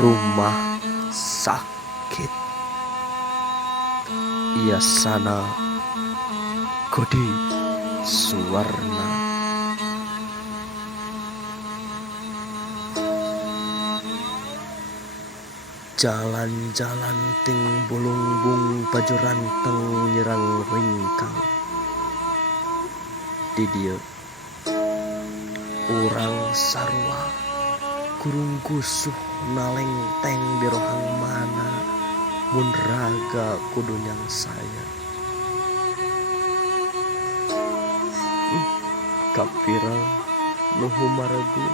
Rumah sakit. Yasana Kodi Suwarna. Jalan-jalan ting bulung-bung baju ranteng nyerang ringkang. Di dieu urang sarua kurung gusuh nalengteng di rohang mana mun raga kudu nyang saya. Kapirang nuhu maragu.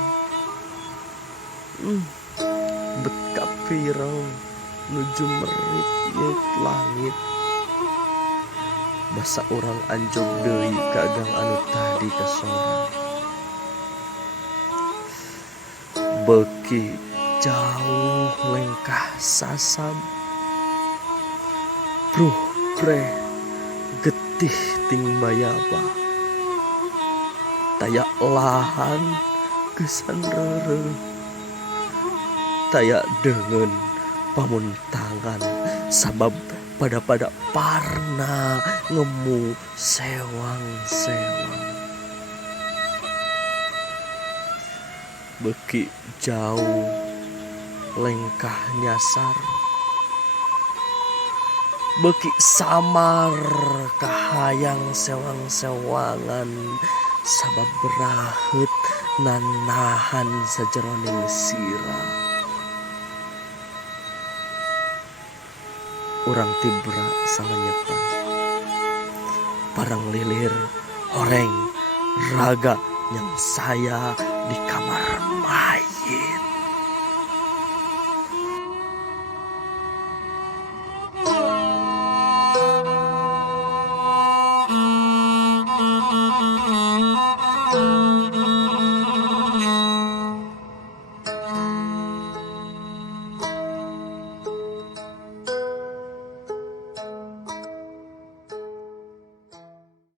Bet kapirang nuju merit yeuk langit. Basa orang anjog deui ka gang anu tadi kasorang. Beuki jauh lengkah sasab. Bruh pre getih ting bayaba. Taya lahan gesan reureuh. Taya deungeun pamuntangan sabab pada parna ngemu sewang-sewang. Beuki jauh lengkah nyasar. Beuki samar kahayang sewang-sewangan sabab beraheut nanahan sajeroning sira. Urang tibra salanyepan. Parang lilir horeng raga yang saya di kamar mayit.